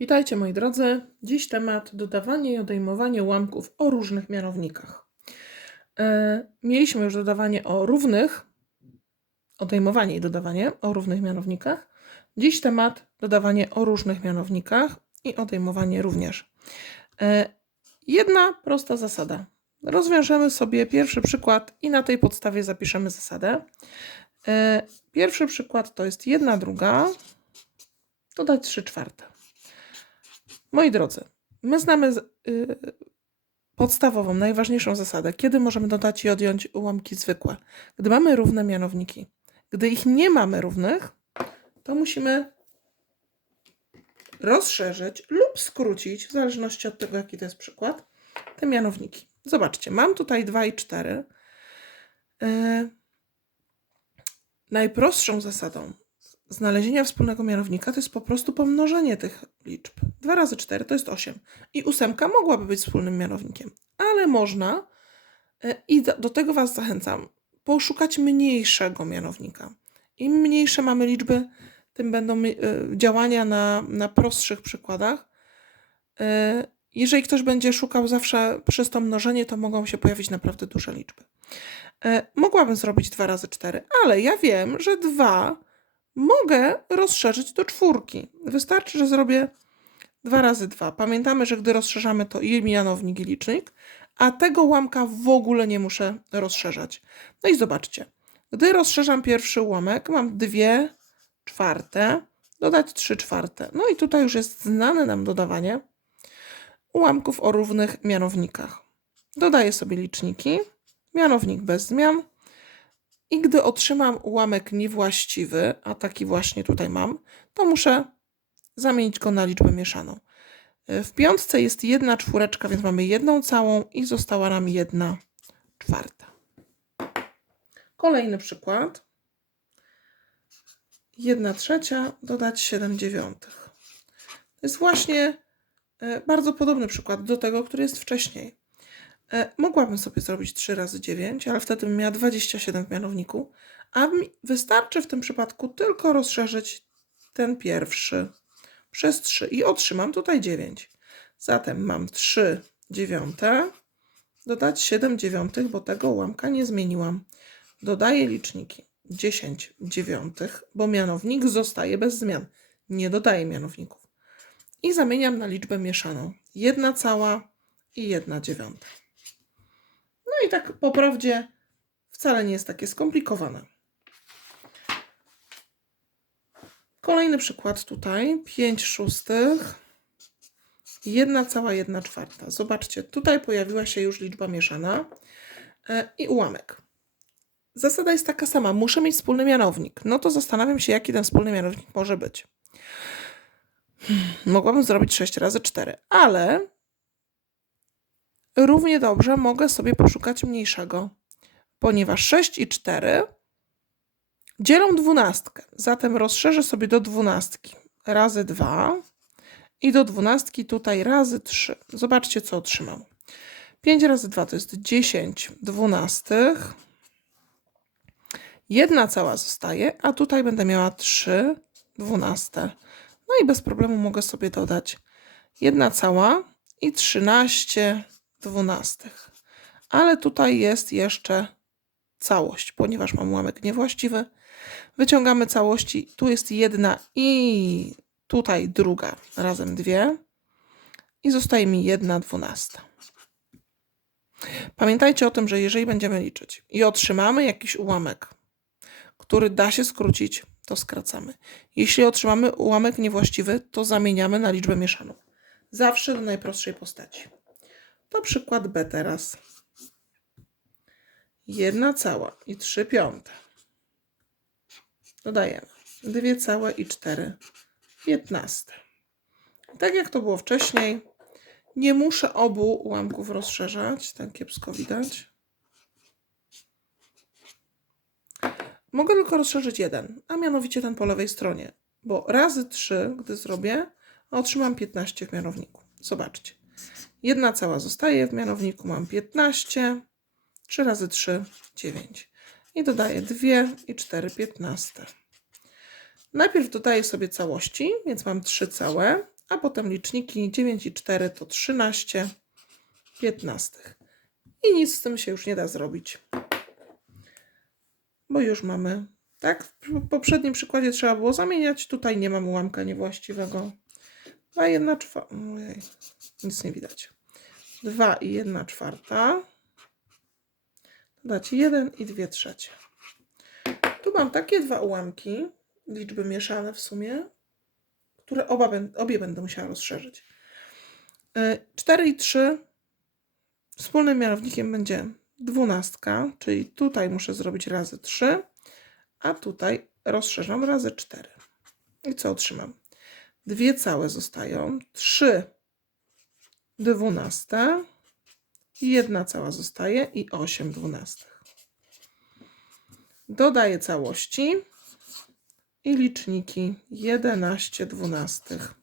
Witajcie moi drodzy. Dziś temat dodawanie i odejmowanie ułamków o różnych mianownikach. E, Mieliśmy już dodawanie o równych, odejmowanie i dodawanie o równych mianownikach. Dziś temat dodawanie o różnych mianownikach i odejmowanie również. E, Jedna prosta zasada. Rozwiążemy sobie pierwszy przykład i na tej podstawie zapiszemy zasadę. E, Pierwszy przykład to jest jedna druga, dodać 3 czwarte. Moi drodzy, my znamy y, podstawową, najważniejszą zasadę, kiedy możemy dodać i odjąć ułamki zwykłe. Gdy mamy równe mianowniki. Gdy ich nie mamy równych, to musimy rozszerzyć lub skrócić, w zależności od tego, jaki to jest przykład, te mianowniki. Zobaczcie, mam tutaj 2 i 4. Y, najprostszą zasadą znalezienia wspólnego mianownika to jest po prostu pomnożenie tych liczb. 2 razy 4 to jest 8. I ósemka mogłaby być wspólnym mianownikiem, ale można, e, i do, tego Was zachęcam, poszukać mniejszego mianownika. Im mniejsze mamy liczby, tym będą e, działania na, na prostszych przykładach. E, Jeżeli ktoś będzie szukał zawsze przez to mnożenie, to mogą się pojawić naprawdę duże liczby. Mogłabym zrobić 2 razy 4, ale ja wiem, że 2 mogę rozszerzyć do czwórki. Wystarczy, że zrobię 2 razy 2. Pamiętamy, że gdy rozszerzamy to i mianownik i licznik, a tego ułamka w ogóle nie muszę rozszerzać. No i zobaczcie, gdy rozszerzam pierwszy ułamek, mam 2 czwarte, dodać 3 czwarte. No i tutaj już jest znane nam dodawanie ułamków o równych mianownikach. Dodaję sobie liczniki, mianownik bez zmian, i gdy otrzymam ułamek niewłaściwy, a taki właśnie tutaj mam, to muszę zamienić go na liczbę mieszaną. Y, W piątce jest jedna czwóreczka, więc mamy jedną całą i została nam jedna czwarta. Kolejny przykład. Jedna trzecia dodać 7 dziewiątych. To jest właśnie y, bardzo podobny przykład do tego, który jest wcześniej. E, Mogłabym sobie zrobić 3 razy 9, ale wtedy bym miała 27 w mianowniku, a wystarczy w tym przypadku tylko rozszerzyć ten pierwszy przez 3 i otrzymam tutaj 9. Zatem mam 3 dziewiąte, dodać 7 dziewiątych, bo tego ułamka nie zmieniłam. Dodaję liczniki 10 dziewiątych, bo mianownik zostaje bez zmian. Nie dodaję mianowników. I zamieniam na liczbę mieszaną. 1 cała i 1 dziewiąta. I tak po prawdzie wcale nie jest takie skomplikowane. Kolejny przykład tutaj. 5 szóstych. 1 cała 1 czwarta. Zobaczcie, tutaj pojawiła się już liczba mieszana e, i ułamek. Zasada jest taka sama. Muszę mieć wspólny mianownik. No to zastanawiam się, jaki ten wspólny mianownik może być. Hmm, Mogłabym zrobić 6 razy 4, ale równie dobrze mogę sobie poszukać mniejszego, ponieważ 6 i 4 dzielą dwunastkę. Zatem rozszerzę sobie do dwunastki razy 2 i do dwunastki tutaj razy 3. Zobaczcie, co otrzymam. 5 razy 2 to jest 10 dwunastych. Jedna cała zostaje, a tutaj będę miała 3 dwunaste. No i bez problemu mogę sobie dodać jedna cała i 13 dwunastych. Ale tutaj jest jeszcze całość, ponieważ mam ułamek niewłaściwy. Wyciągamy całości. Tu jest jedna i tutaj druga, razem dwie. I zostaje mi jedna dwunasta. Pamiętajcie o tym, że jeżeli będziemy liczyć i otrzymamy jakiś ułamek, który da się skrócić, to skracamy. Jeśli otrzymamy ułamek niewłaściwy, to zamieniamy na liczbę mieszaną. Zawsze do najprostszej postaci. To przykład B teraz. Jedna cała i trzy piąte. Dodajemy dwie całe i cztery piętnaste. Tak jak to było wcześniej, nie muszę obu ułamków rozszerzać. Tak kiepsko widać. Mogę tylko rozszerzyć jeden, a mianowicie ten po lewej stronie, bo razy 3, gdy zrobię, otrzymam 15 w mianowniku. Zobaczcie. Jedna cała zostaje w mianowniku, mam 15. 3 razy 3, 9. I dodaję 2 i 4, 15. Najpierw dodaję sobie całości, więc mam 3 całe a potem liczniki 9 i 4 to 13 15. I nic z tym się już nie da zrobić. Bo już mamy, tak? W poprzednim przykładzie trzeba było zamieniać, tutaj nie mam ułamka niewłaściwego. 2 i 1 czwarta. Nic nie widać. 2 i 1 czwarta. Dodać 1 i 2 trzecie. Tu mam takie dwa ułamki, liczby mieszane w sumie, które oba, obie będę musiała rozszerzyć. 4 i 3 wspólnym mianownikiem będzie dwunastka, czyli tutaj muszę zrobić razy 3, a tutaj rozszerzam razy 4. I co otrzymam? Dwie całe zostają, 3 dwunaste, jedna cała zostaje i 8 dwunastych. Dodaję całości i liczniki 11 dwunastych.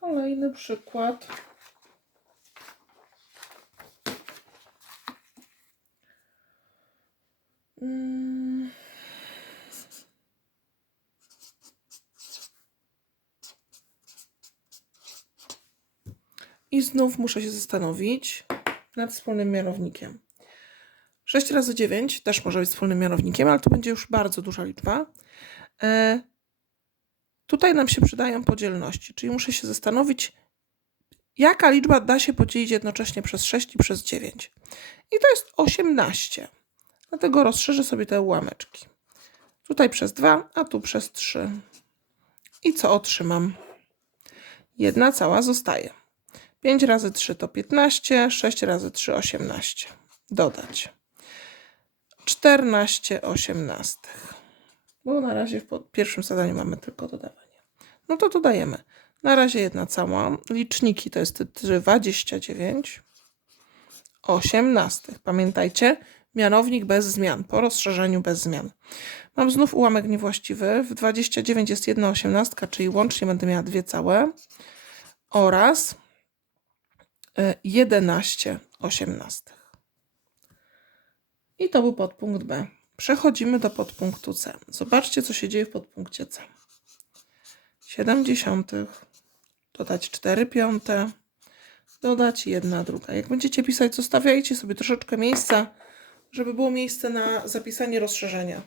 Kolejny przykład. Mm. I znów muszę się zastanowić nad wspólnym mianownikiem. 6 razy 9 też może być wspólnym mianownikiem, ale to będzie już bardzo duża liczba. E, tutaj nam się przydają podzielności, czyli muszę się zastanowić, jaka liczba da się podzielić jednocześnie przez 6 i przez 9. I to jest 18. Dlatego rozszerzę sobie te ułameczki. Tutaj przez 2, a tu przez 3. I co otrzymam? Jedna cała zostaje. 5 razy 3 to 15, 6 razy 3 18. Dodać. 14 osiemnastych. Bo na razie w pierwszym zadaniu mamy tylko dodawanie. No to dodajemy. Na razie jedna cała. Liczniki to jest 29 osiemnastych. Pamiętajcie, mianownik bez zmian, po rozszerzeniu bez zmian. Mam znów ułamek niewłaściwy. W 29 jest jedna osiemnastka, czyli łącznie będę miała dwie całe oraz 11 osiemnastych. I to był podpunkt B. Przechodzimy do podpunktu C. Zobaczcie, co się dzieje w podpunkcie C. 7 dziesiątych, dodać 4 piąte, dodać 1 druga. Jak będziecie pisać, zostawiajcie sobie troszeczkę miejsca, żeby było miejsce na zapisanie rozszerzenia.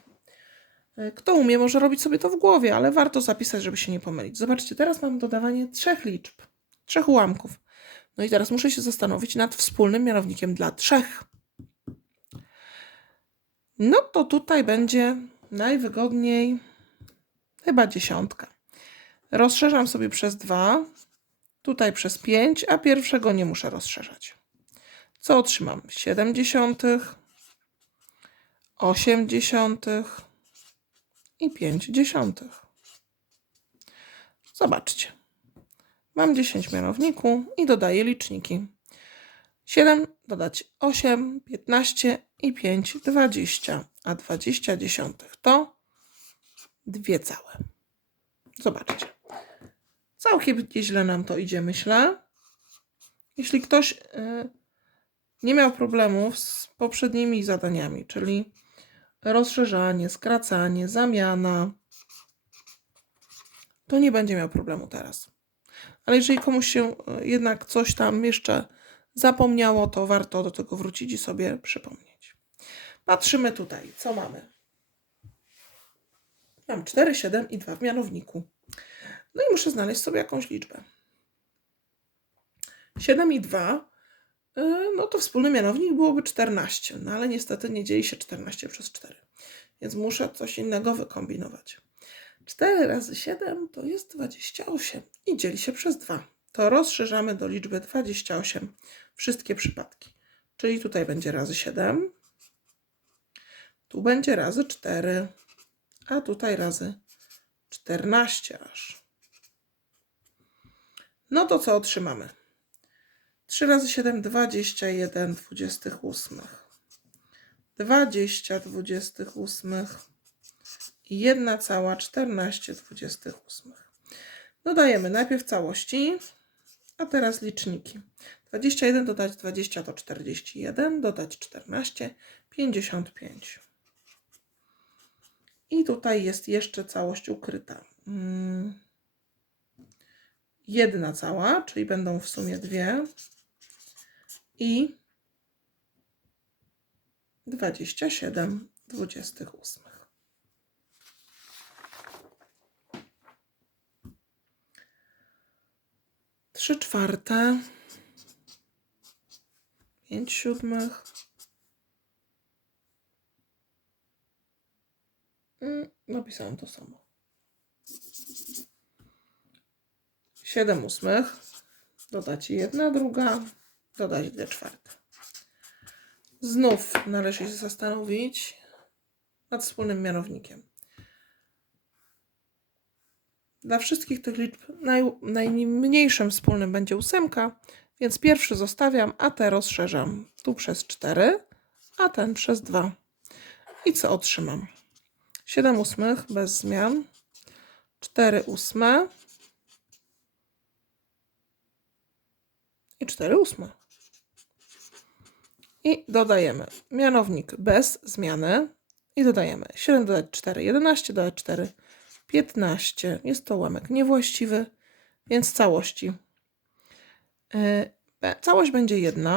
E, Kto umie, może robić sobie to w głowie, ale warto zapisać, żeby się nie pomylić. Zobaczcie, teraz mam dodawanie trzech liczb, trzech ułamków. No i teraz muszę się zastanowić nad wspólnym mianownikiem dla trzech. No to tutaj będzie najwygodniej chyba dziesiątka. Rozszerzam sobie przez 2, tutaj przez 5, a pierwszego nie muszę rozszerzać. Co otrzymam? 7 dziesiątych, 8 dziesiątych i 5 dziesiątych. Zobaczcie. Mam 10 mianowników i dodaję liczniki. 7 dodać 8, 15 i 5, 20, a 20 dziesiątych to dwie całe. Zobaczcie. Całkiem nieźle nam to idzie, myślę. Jeśli ktoś y, nie miał problemów z poprzednimi zadaniami, czyli rozszerzanie, skracanie, zamiana, to nie będzie miał problemu teraz. Ale jeżeli komuś się y, jednak coś tam jeszcze zapomniało, to warto do tego wrócić i sobie przypomnieć. Patrzymy tutaj, co mamy. Mam 4, 7 i 2 w mianowniku. No i muszę znaleźć sobie jakąś liczbę. 7 i 2, y, no to wspólny mianownik byłoby 14, no ale niestety nie dzieli się 14 przez 4, więc muszę coś innego wykombinować. 4 razy 7 to jest 28 i dzieli się przez 2. To rozszerzamy do liczby 28 wszystkie przypadki. Czyli tutaj będzie razy 7, tu będzie razy 4, a tutaj razy 14 aż. No to co otrzymamy? 3 razy 7, 21 28. 20 28 1,1428. Dodajemy najpierw całości, a teraz liczniki. 21 dodać 20 to 41, dodać 14, 55. I tutaj jest jeszcze całość ukryta. Mm. Jedna cała, czyli będą w sumie dwie. I 27 28. Trzy czwarte. Pięć siódmych. Mm, Napisałam to samo. Siedem ósmych. Dodać jedna, druga. Dodać dwie czwarte. Znów należy się zastanowić nad wspólnym mianownikiem. Dla wszystkich tych liczb naj, najmniejszym wspólnym będzie ósemka, więc pierwszy zostawiam, a te rozszerzam. Tu przez 4, a ten przez 2. I co otrzymam? 7 ósmych bez zmian, 4 ósme i 4 ósme. I dodajemy mianownik bez zmiany i dodajemy 7 dodać 4, 11 dodać 4, 15. Jest to ułamek niewłaściwy, więc całości. B- Całość będzie 1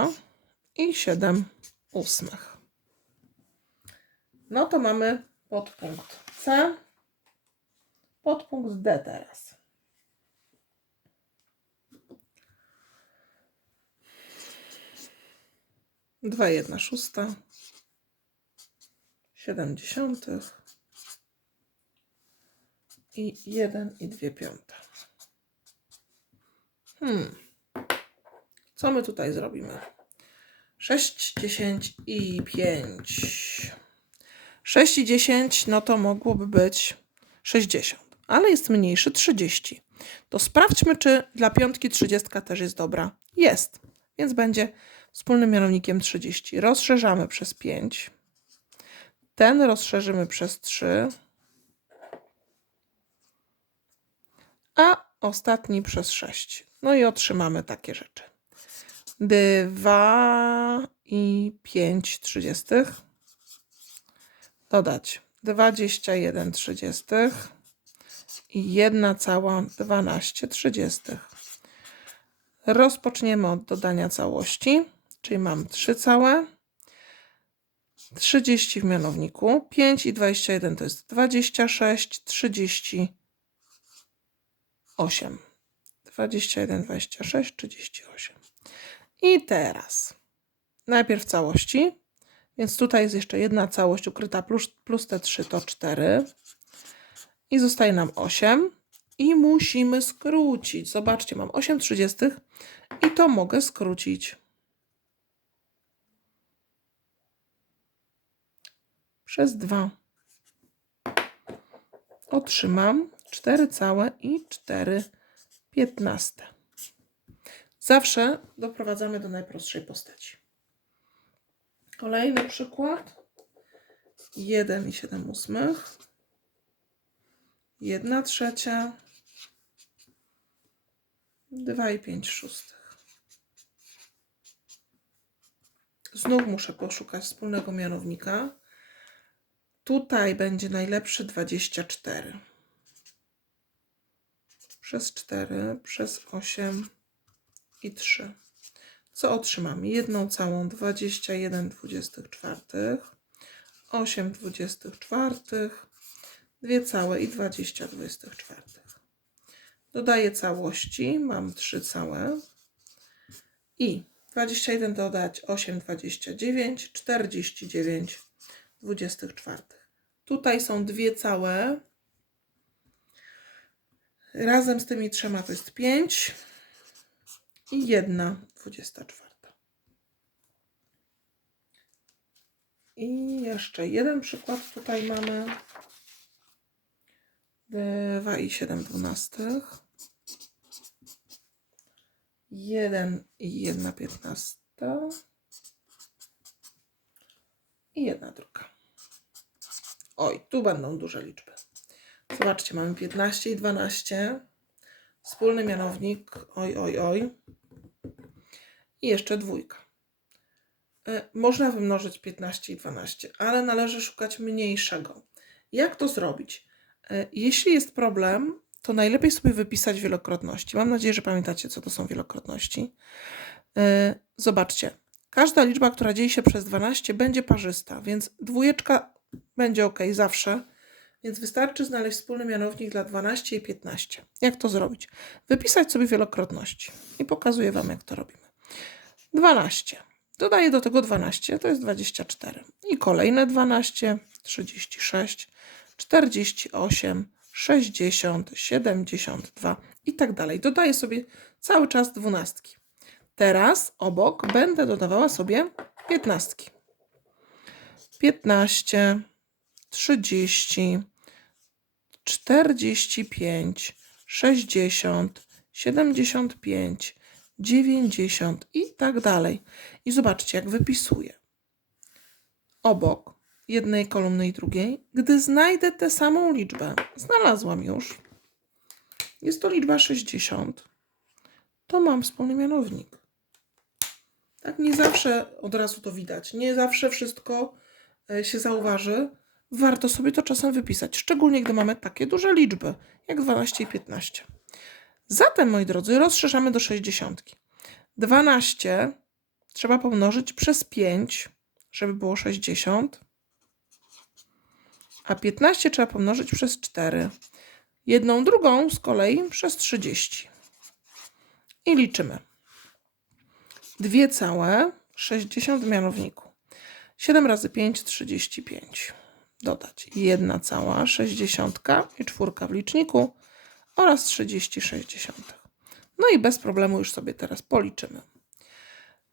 i 7 ósmych. No to mamy podpunkt C, podpunkt D teraz. Dwa jedna szósta, siedem dziesiątych i jeden i dwie piąte. Hmm. Co my tutaj zrobimy? 6, 10 i 5. 6 i 10, no to mogłoby być 60, ale jest mniejszy 30. To sprawdźmy, czy dla piątki 30 też jest dobra. Jest, więc będzie wspólnym mianownikiem 30. Rozszerzamy przez 5. Ten rozszerzymy przez 3. A ostatni przez 6. No i otrzymamy takie rzeczy. 2 i 5 trzydziestych dodać 21 trzydziestych i 1 cała 12 trzydziestych. Rozpoczniemy od dodania całości, czyli mam 3 całe, 30 w mianowniku, 5 i 21 to jest 26, 38. 21, 26, 38. I teraz najpierw całości, więc tutaj jest jeszcze jedna całość ukryta plus, plus te 3 to 4. I zostaje nam 8. I musimy skrócić. Zobaczcie, mam 8 trzydziestych i to mogę skrócić. Przez 2. Otrzymam 4 całe i 4 piętnaste. Zawsze doprowadzamy do najprostszej postaci. Kolejny przykład. 1 i 7 ósmych. 1 trzecia. 2 i 5 szóstych. Znów muszę poszukać wspólnego mianownika. Tutaj będzie najlepszy 24. Przez 4, przez 8 i 3. Co otrzymamy? Jedną całą 21 24, 8 24, dwie całe i 20 24. Dodaję całości, mam 3 całe i 21 dodać 8 29, 49 24. Tutaj są dwie całe. Razem z tymi trzema to jest 5 i jedna dwudziesta czwarta. I jeszcze jeden przykład tutaj mamy. 2 i 7 dwunastych. 1 i 1 piętnasta. I jedna druga. Oj, tu będą duże liczby. Zobaczcie, mamy 15 i 12. Wspólny mianownik, oj, oj, oj. I jeszcze dwójka. Y, Można wymnożyć 15 i 12, ale należy szukać mniejszego. Jak to zrobić? E, Jeśli jest problem, to najlepiej sobie wypisać wielokrotności. Mam nadzieję, że pamiętacie, co to są wielokrotności. E, Zobaczcie, każda liczba, która dzieje się przez 12, będzie parzysta, więc dwójeczka będzie ok zawsze. Więc wystarczy znaleźć wspólny mianownik dla 12 i 15. Jak to zrobić? Wypisać sobie wielokrotności i pokazuję Wam, jak to robimy. 12. Dodaję do tego 12, to jest 24. I kolejne 12, 36, 48, 60, 72 i tak dalej. Dodaję sobie cały czas dwunastki. Teraz obok będę dodawała sobie piętnastki. 15, 30, 45, 60, 75, 90 i tak dalej. I zobaczcie, jak wypisuję. Obok jednej kolumny i drugiej, gdy znajdę tę samą liczbę, znalazłam już, jest to liczba 60, to mam wspólny mianownik. Tak, nie zawsze od razu to widać, nie zawsze wszystko e, się zauważy. Warto sobie to czasem wypisać, szczególnie gdy mamy takie duże liczby, jak 12 i 15. Zatem, moi drodzy, rozszerzamy do 60. 12 trzeba pomnożyć przez 5, żeby było 60, a 15 trzeba pomnożyć przez 4. Jedną drugą z kolei przez 30. I liczymy. 2 całe 60 w mianowniku. 7 razy 5 35. Dodać 1 cała 60 i czwórka w liczniku oraz 30 60. No i bez problemu już sobie teraz policzymy.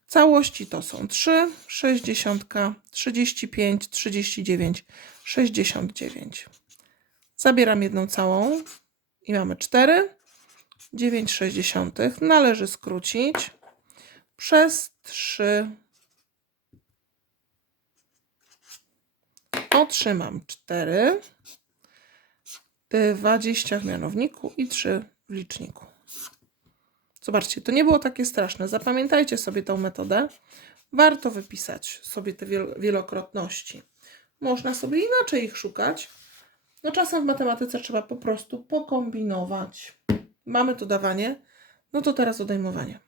Całości to są 3, 60, 35, 39, 69. Zabieram jedną całą i mamy 4, 9 sześćdziesiątych. Należy skrócić przez 3. Otrzymam 4, 20 w mianowniku i 3 w liczniku. Zobaczcie, to nie było takie straszne. Zapamiętajcie sobie tą metodę. Warto wypisać sobie te wiel- wielokrotności. Można sobie inaczej ich szukać. No czasem w matematyce trzeba po prostu pokombinować. Mamy tu dawanie, no to teraz odejmowanie.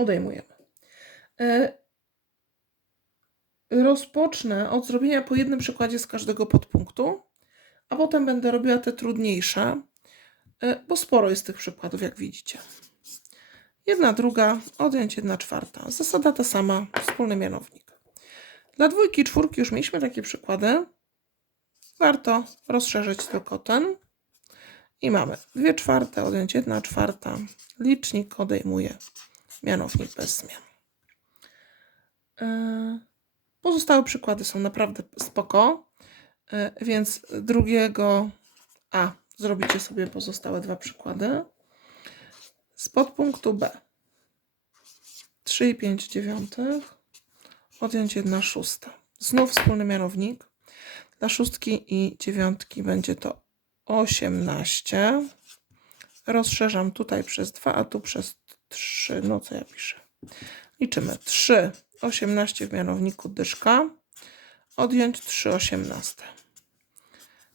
Odejmujemy. E, Rozpocznę od zrobienia po jednym przykładzie z każdego podpunktu, a potem będę robiła te trudniejsze, e, bo sporo jest tych przykładów, jak widzicie. Jedna druga, odjąć jedna czwarta. Zasada ta sama, wspólny mianownik. Dla dwójki czwórki już mieliśmy takie przykłady. Warto rozszerzyć tylko ten. I mamy 2 czwarte, odjąć 1 czwarta. Licznik odejmuje mianownik bez zmian. Yy, Pozostałe przykłady są naprawdę spoko, yy, więc drugiego A zrobicie sobie pozostałe dwa przykłady. Z podpunktu B 3,5 dziewiątych, odjąć 1 szósta. Znów wspólny mianownik. Dla szóstki i dziewiątki będzie to 18. Rozszerzam tutaj przez 2, a tu przez 3. No co ja piszę? Liczymy 3, 18 w mianowniku dyszka, odjąć 3 osiemnaste.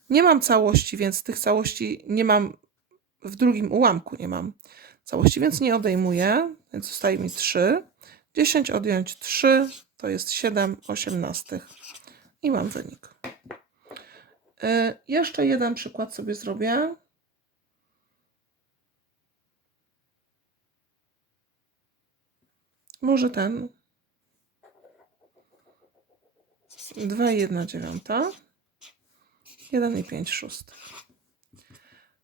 Nie mam całości, więc tych całości nie mam w drugim ułamku, nie mam całości, więc nie odejmuję, więc zostaje mi 3. 10 odjąć 3 to jest 7 osiemnastych i mam wynik. Y, jeszcze jeden przykład sobie zrobię. Może ten. 2 i 1 dziewiąta. 1 i 5 szóstych.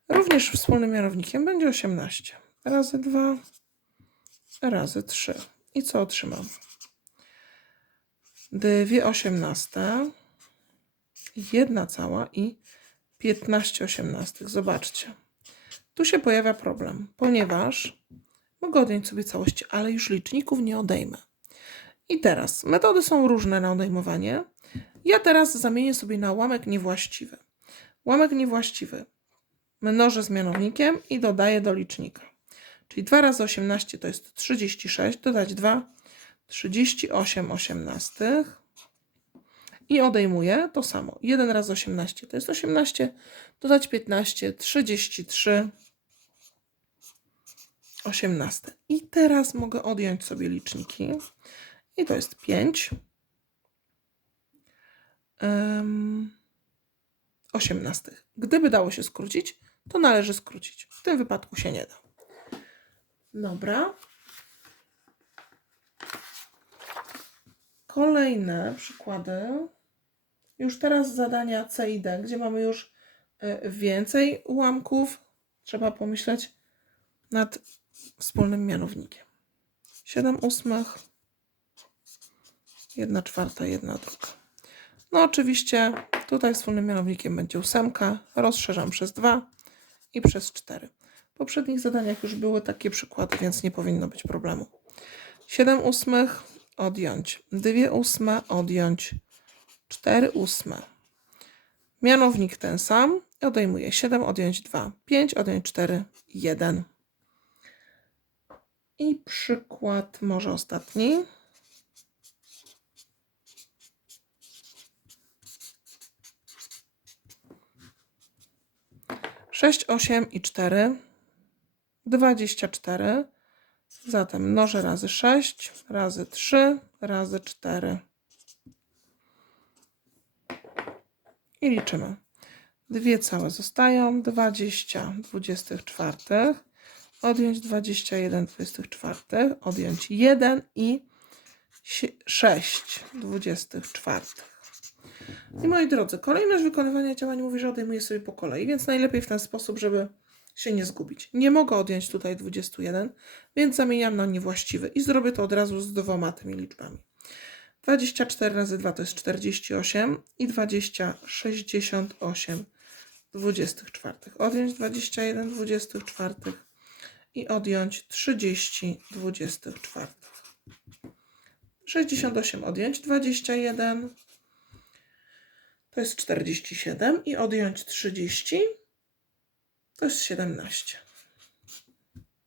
Również wspólnym mianownikiem będzie 18. Razy 2 razy 3. I co otrzymam? 2 osiemnaste, 1 cała i 15 osiemnastych. Zobaczcie. Tu się pojawia problem, ponieważ mogę odjąć sobie całości, ale już liczników nie odejmę. I teraz metody są różne na odejmowanie. Ja teraz zamienię sobie na łamek niewłaściwy. Łamek niewłaściwy mnożę z mianownikiem i dodaję do licznika. Czyli 2 razy 18 to jest 36, dodać 2, 38 osiemnastych. i odejmuję to samo. 1 razy 18 to jest 18, dodać 15, 33, 18. I teraz mogę odjąć sobie liczniki. I to jest 5. Um, 18. Gdyby dało się skrócić, to należy skrócić. W tym wypadku się nie da. Dobra. Kolejne przykłady. Już teraz zadania C i D, gdzie mamy już e, więcej ułamków. Trzeba pomyśleć nad wspólnym mianownikiem. 7 ósmych, 1 czwarta, 1 druga. No oczywiście tutaj wspólnym mianownikiem będzie ósemka. Rozszerzam przez 2 i przez 4. W poprzednich zadaniach już były takie przykłady, więc nie powinno być problemu. 7 ósmych odjąć 2 ósme, odjąć 4 ósme. Mianownik ten sam. Odejmuję 7, odjąć 2, 5, odjąć 4, 1. I przykład może ostatni. Sześć, osiem i cztery. Dwadzieścia cztery. Zatem mnożę razy sześć, razy trzy, razy cztery. I liczymy. Dwie całe zostają. Dwadzieścia dwudziestych czwartych odjąć 21 24, odjąć 1 i 6 24. I moi drodzy, kolejność wykonywania działań mówi, że odejmuję sobie po kolei, więc najlepiej w ten sposób, żeby się nie zgubić. Nie mogę odjąć tutaj 21, więc zamieniam na niewłaściwy i zrobię to od razu z dwoma tymi liczbami. 24 razy 2 to jest 48 i 20 68 24. Odjąć 21 24 i odjąć 30 24. 68 odjąć 21 to jest 47 i odjąć 30 to jest 17.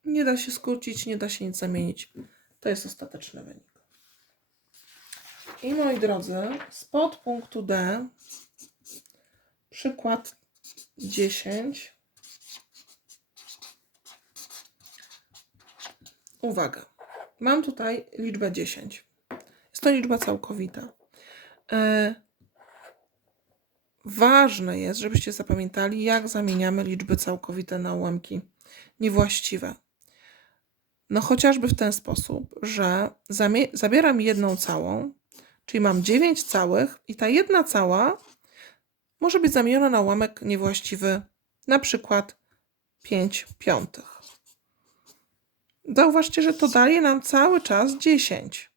Nie da się skrócić, nie da się nic zamienić. To jest ostateczny wynik. I moi drodzy, spod punktu D przykład 10 Uwaga, mam tutaj liczbę 10. Jest to liczba całkowita. E, ważne jest, żebyście zapamiętali, jak zamieniamy liczby całkowite na ułamki niewłaściwe. No chociażby w ten sposób, że zabieram jedną całą, czyli mam 9 całych i ta jedna cała może być zamieniona na ułamek niewłaściwy, na przykład 5 piątych. Zauważcie, że to daje nam cały czas 10.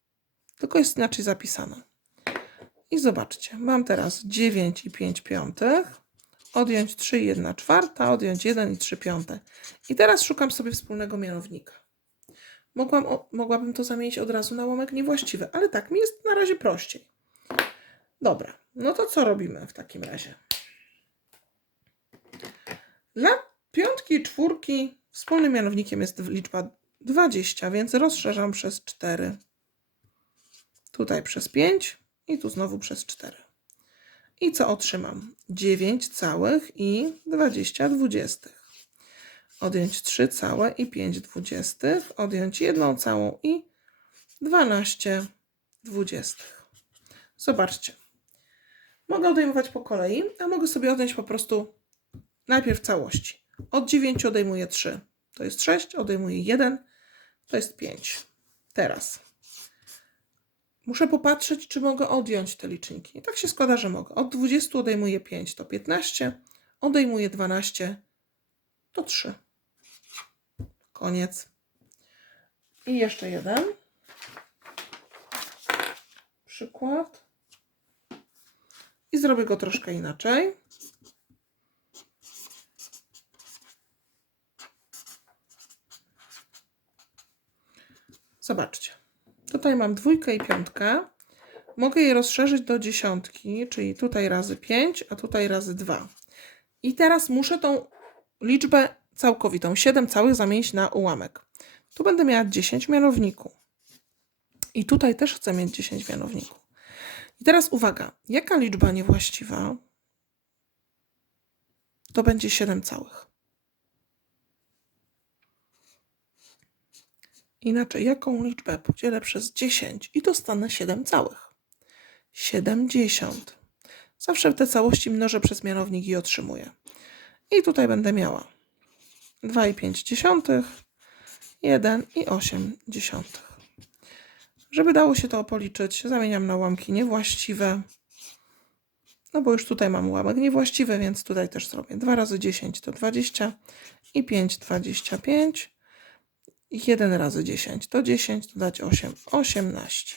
Tylko jest inaczej zapisane. I zobaczcie, mam teraz 9 i 5 piątych, odjąć 3 i 1 czwarta, odjąć 1 i 3 piąte. I teraz szukam sobie wspólnego mianownika. Mogłam, o, mogłabym to zamienić od razu na łamek niewłaściwy, ale tak mi jest na razie prościej. Dobra, no to co robimy w takim razie? Dla piątki i czwórki wspólnym mianownikiem jest liczba 20, więc rozszerzam przez 4. Tutaj przez 5 i tu znowu przez 4. I co otrzymam? 9 całych i 20 dwudziestych. Odjąć 3 całe i 5 dwudziestych. Odjąć 1 całą i 12 dwudziestych. Zobaczcie. Mogę odejmować po kolei, a mogę sobie odjąć po prostu najpierw całości. Od 9 odejmuję 3 to jest 6, odejmuję 1, to jest 5. Teraz muszę popatrzeć, czy mogę odjąć te liczniki. I tak się składa, że mogę. Od 20 odejmuję 5, to 15, odejmuję 12, to 3. Koniec. I jeszcze jeden przykład. I zrobię go troszkę inaczej. Zobaczcie. Tutaj mam dwójkę i piątkę. Mogę je rozszerzyć do dziesiątki, czyli tutaj razy 5, a tutaj razy 2. I teraz muszę tą liczbę całkowitą, 7 całych, zamienić na ułamek. Tu będę miała 10 mianowników. I tutaj też chcę mieć 10 mianowników. I teraz uwaga, jaka liczba niewłaściwa to będzie 7 całych? Inaczej, jaką liczbę podzielę przez 10 i dostanę 7 całych? 70. Zawsze te całości mnożę przez mianownik i otrzymuję. I tutaj będę miała 2,5, 1 i 8 dziesiątych. Żeby dało się to policzyć, zamieniam na ułamki niewłaściwe. No bo już tutaj mam ułamek niewłaściwy, więc tutaj też zrobię 2 razy 10 to 20 i 5 25. I 1 razy 10 to 10, dodać 8, 18.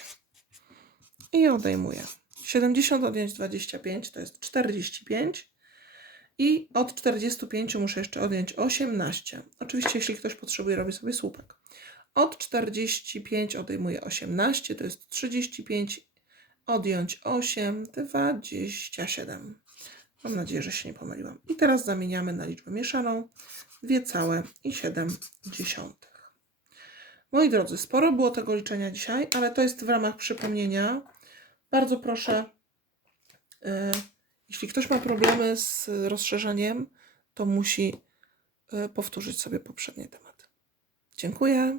I odejmuję. 70 odjąć 25 to jest 45. I od 45 muszę jeszcze odjąć 18. Oczywiście, jeśli ktoś potrzebuje, robię sobie słupek. Od 45 odejmuję 18, to jest 35. Odjąć 8, 27. Mam nadzieję, że się nie pomyliłam. I teraz zamieniamy na liczbę mieszaną 2 całe i 7 dziesiątych. Moi drodzy, sporo było tego liczenia dzisiaj, ale to jest w ramach przypomnienia. Bardzo proszę, y, jeśli ktoś ma problemy z rozszerzeniem, to musi y, powtórzyć sobie poprzednie tematy. Dziękuję.